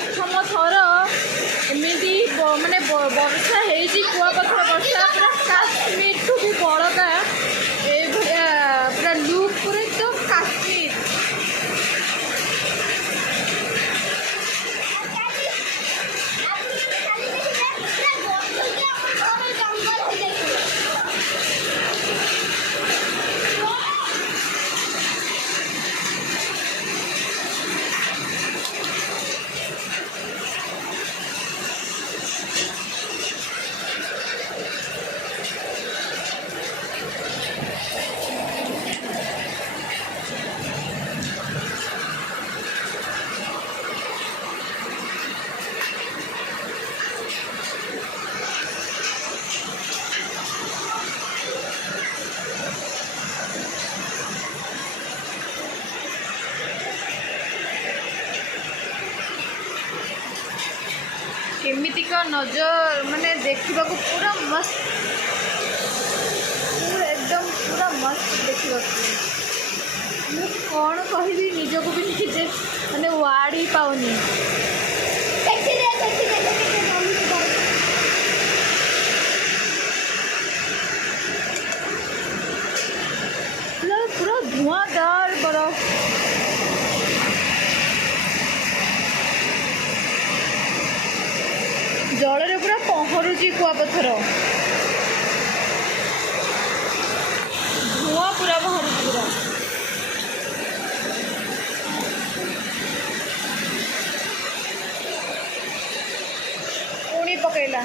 प्रथम थर एमती माने वर्षा होती कुआपथर वर्षा पूरा काश्मीर ठू भी बड़का ये पूरा लुक पूरा एकदम काश्मीर। केमितिका नजर माने देखा पूरा मस्त पूरा एकदम पूरा मस्त देखा कौन कहि निजक भी निजे माने वार्ड ही पाऊनी। पूरा धुआंधार बर्फ जल पूरा पहरुची कुआपथर धुआं पूरा बाहर पूरा पुणी पकईला।